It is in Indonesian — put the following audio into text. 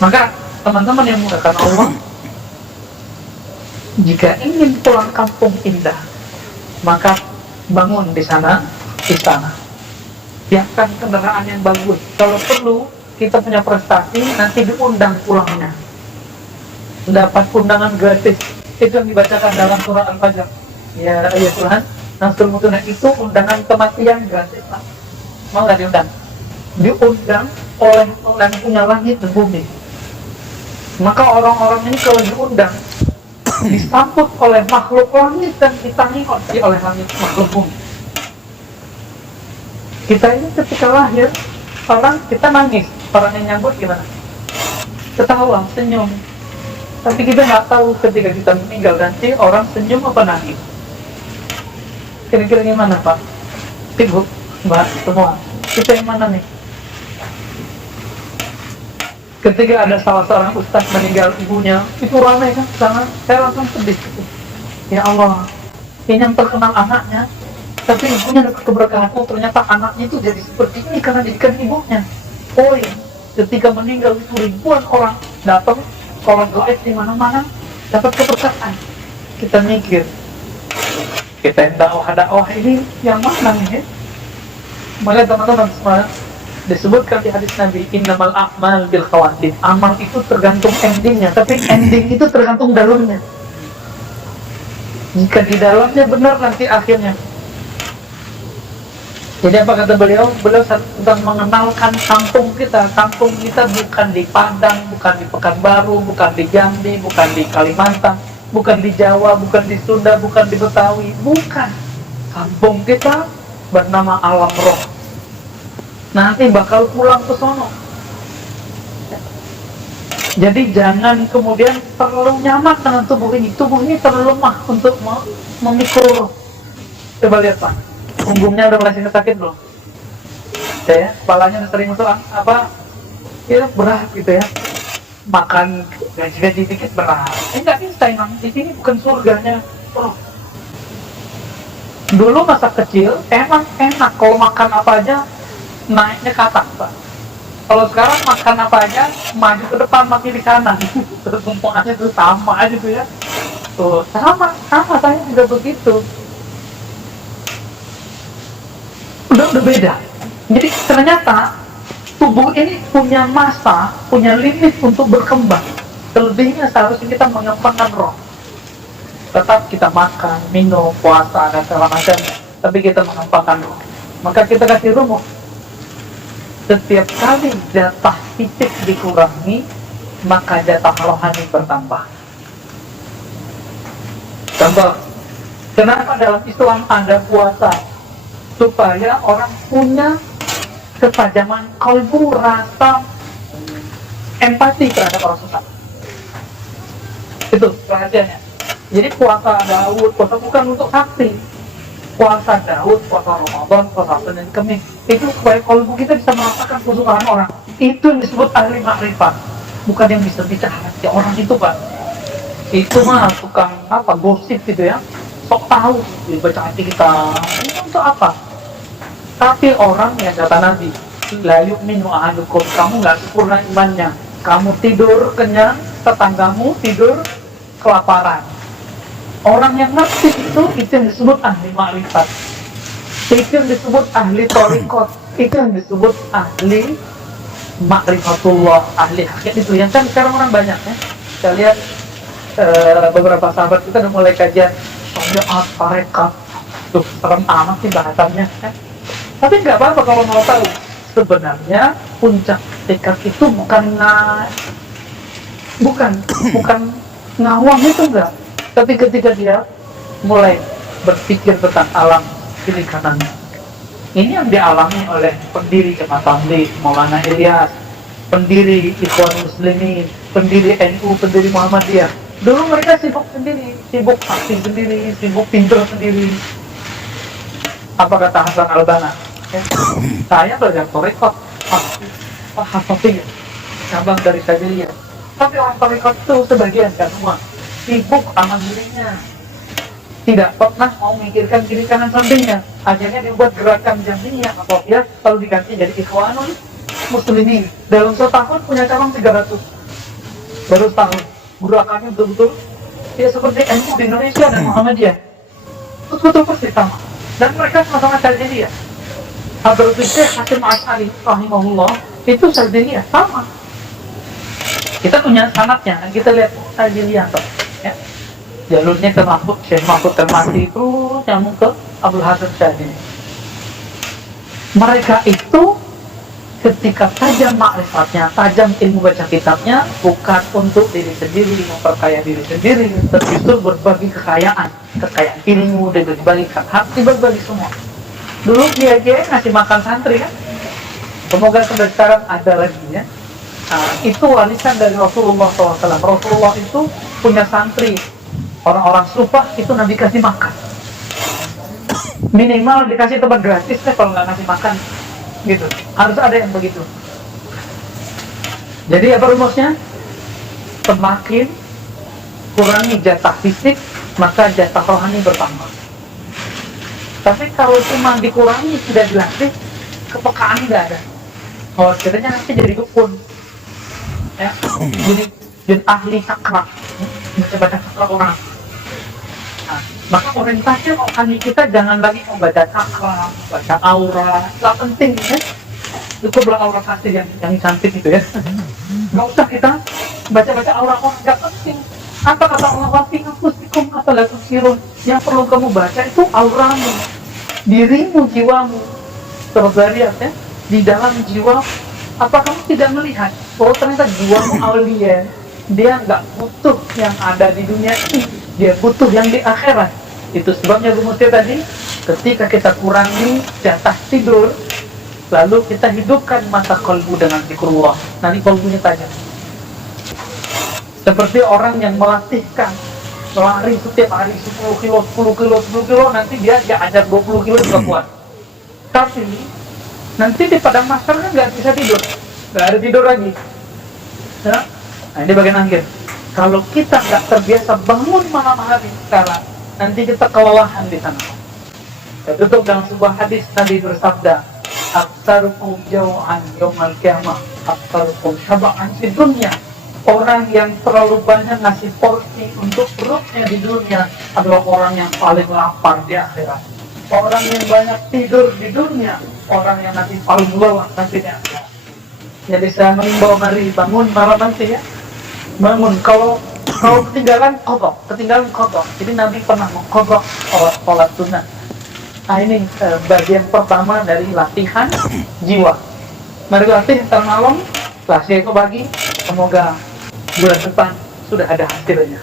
Maka teman-teman yang menggunakan Allah, jika ingin pulang kampung indah, maka bangun di sana istana. Siapkan kendaraan yang bagus. Kalau perlu kita punya prestasi, nanti diundang pulangnya. Dapat undangan gratis. Itu yang dibacakan dalam surah Al-Fajr. Ya Tuhan, Nasrul Mutuna itu undangan kematian gratis, Pak. Mau nggak diundang? Diundang oleh yang punya langit dan bumi. Maka orang-orang ini kalau diundang, disambut oleh makhluk langit dan ditangi oleh langit makhluk bumi. Kita ini ketika lahir, kita nangis, orang yang nyambut gimana? Ketawa, senyum. Tapi kita nggak tahu ketika kita meninggal nanti orang senyum apa nangis. Kira-kira gimana, Pak? Ibu, Mbak, semua. Kita yang mana nih? Ketika ada salah seorang ustaz meninggal ibunya, itu ramai kan? Saya langsung sedih. Ya Allah, ini yang terkenal anaknya, tapi ibunya dapat keberkahan. Oh, ternyata anaknya itu jadi seperti ini karena didikan ibunya. Oh iya, ketika meninggal itu ribuan orang datang, orang gaib di mana-mana dapat keberkahan. Kita mikir, kita yang dakwah ini yang mana nih? Maka teman-teman semua, disebutkan di hadis Nabi, innamal a'mal bil khawatim. Amal itu tergantung endingnya, tapi ending itu tergantung dalamnya. Jika di dalamnya benar, nanti akhirnya. Jadi apa kata beliau? Beliau sedang mengenalkan kampung kita. Kampung kita bukan di Padang, bukan di Pekanbaru, bukan di Jambi, bukan di Kalimantan, bukan di Jawa, bukan di Sunda, bukan di Betawi. Bukan. Kampung kita bernama alam roh. Nanti bakal pulang ke sono. Jadi jangan kemudian terlalu nyaman dengan tubuh ini. Tubuh ini terlalu lemah untuk memikul roh. Coba lihat, Pak. Punggungnya udah mulai sakit belum? Ya, kepalanya udah sering ya berat gitu ya. Makan gaji dikit berat. Enggak bisa emang. Di sini bukan surganya roh. Dulu masa kecil emang enak kalau makan apa aja naiknya ke atas, Pak. Kalau sekarang makan apa aja maju ke depan mati di kanan. Terus semuanya itu sama aja tuh ya. Tuh sama saya juga begitu. Udah beda. Jadi ternyata tubuh ini punya masa, punya limit untuk berkembang. Selebihnya seharusnya kita mengembangkan roh. Tetap kita makan, minum, puasa dan segala macam, tapi kita mengembangkan roh. Maka kita kasih rumus. Setiap kali jatah fisik dikurangi, maka jatah rohani bertambah. Contoh, kenapa dalam Islam ada puasa? Supaya orang punya ketajaman kalbu, rasa empati terhadap orang susah. Itu rahasianya. Jadi puasa Daud, puasa bukan untuk sakti. Puasa Daud, puasa Ramadan, puasa Senin Kemis, itu supaya kalbu kita bisa merasakan kesusahan orang. Itu yang disebut ahli makrifat, bukan yang bisa bicara hati orang itu, Pak. Itu mah tukang gosip gitu ya, sok tahu baca hati kita. Itu untuk apa? Tapi orang yang kata Nabi, la yu'minu ahadukum, kamu nggak sempurna imannya. Kamu tidur kenyang, tetanggamu tidur kelaparan. Orang yang ngerti itu yang disebut ahli makrifat. Itu yang disebut ahli thariqat. Itu yang disebut ahli makrifatullah, ahli hakikat itu. Yang kan sekarang orang banyak ya. Saya lihat beberapa sahabat kita udah mulai kajian syariat, tarekat. Tuh, serem amat sih bahasannya ya. Tapi nggak apa-apa kalau mau tahu. Sebenarnya puncak tekad itu bukan ngawang itu enggak. Tapi ketika dia mulai berpikir tentang alam kiri kanannya, ini yang dialami oleh pendiri Jemaah Tabligh Maulana Ilyas, pendiri Ikhwan Muslimin, pendiri NU, pendiri Muhammadiyah. Dulu mereka sibuk sendiri, sibuk aktif sendiri, sibuk pinter sendiri. Apa kata Hasan Al-Banna? Saya belajar tarekat, Hafidh, cabang dari Syadziliyah. Tapi orang tarekat itu sebagian, kan semua, sibuk sama dirinya, tidak pernah mau memikirkan kiri kanan sampingnya. Akhirnya dibuat gerakan Jamiyah atau ya lalu diganti jadi Ikhwanul Muslimin. Dalam setahun punya cabang 300. baru tahu gerakannya betul-betul ya seperti NU di Indonesia dan Muhammadiyah, betul-betul persis sama. Dan mereka sama-sama Syadziliyah. Hadratus Syekh Hasyim Asy'ari rahimahullah itu Syadziliyah sama. Kita punya sanadnya, kita lihat Syadziliyah toh, ya. Jalurnya ke Syekh Mahfud Termati itu nyambung ke Abdul Hasan Syadzili. Mereka itu ketika tajam makrifatnya, tajam ilmu baca kitabnya, bukan untuk diri sendiri, memperkaya diri sendiri, tapi justru berbagi kekayaan ilmu, dan berbagi hak, berbagi semua. Dulu dia ngasih makan santri kan, semoga sampai sekarang ada lagi ya. Nah, itu warisan dari Rasulullah SAW. Rasulullah itu punya santri, orang-orang sufah itu Nabi kasih makan. Minimal dikasih tempat gratis deh kalau nggak ngasih makan. Gitu, harus ada yang begitu. Jadi apa rumusnya? Semakin kurangi jatah fisik, maka jatah rohani bertambah. Tapi kalau cuma dikurangi tidak dilatih, kepekaan tidak ada. Khawatirnya nanti jadi dukun, ya, jadi ahli cakra, baca cakra orang. Nah, maka orientasi rohani kita jangan lagi membaca cakra, baca aura, nggak penting ya. Cukuplah aura kasih yang cantik itu ya. Nggak usah kita baca aura orang, nggak penting. Apa kata Allah, wafi'anfusikum afala tubsirun. Yang perlu kamu baca itu auramu, dirimu, jiwamu. Terlihat ya, di dalam jiwa. Apa kamu tidak melihat? Oh ternyata jiwamu aulia. Dia nggak butuh yang ada di dunia ini, dia butuh yang di akhirat. Itu sebabnya rumusnya tadi, ketika kita kurangi jatah tidur, lalu kita hidupkan mata kolbu dengan zikrullah, nanti kolbunya tajam. Seperti orang yang melatihkan lari setiap hari 10 kilo, nanti dia ajar 20 kilo juga kuat. Tapi nanti di padang mahsyar kan nggak bisa tidur, nggak ada tidur lagi ya? Nah ini bagian akhir. Kalau kita nggak terbiasa bangun malam hari sekarang, nanti kita kelelahan di sana. Ya, tutup dalam sebuah hadis Nabi bersabda, "Aktsarukum jau'an yaumal qiyamah, aktsarukum syaba'an fid dunya." Orang yang terlalu banyak ngasih porsi untuk perutnya di dunia adalah orang yang paling lapar di akhirat. Orang yang banyak tidur di dunia, orang yang nanti paling lelah nanti di akhirat. Jadi saya mengimbau, mari bangun malam nanti ya. Bangun, kalau ketinggalan kodok. Jadi Nabi pernah mengkodok sholat sunnah. Nah ini bagian pertama dari latihan jiwa. Mari latih ntar malam, kelasnya ke pagi. Semoga bulan depan sudah ada hasilnya.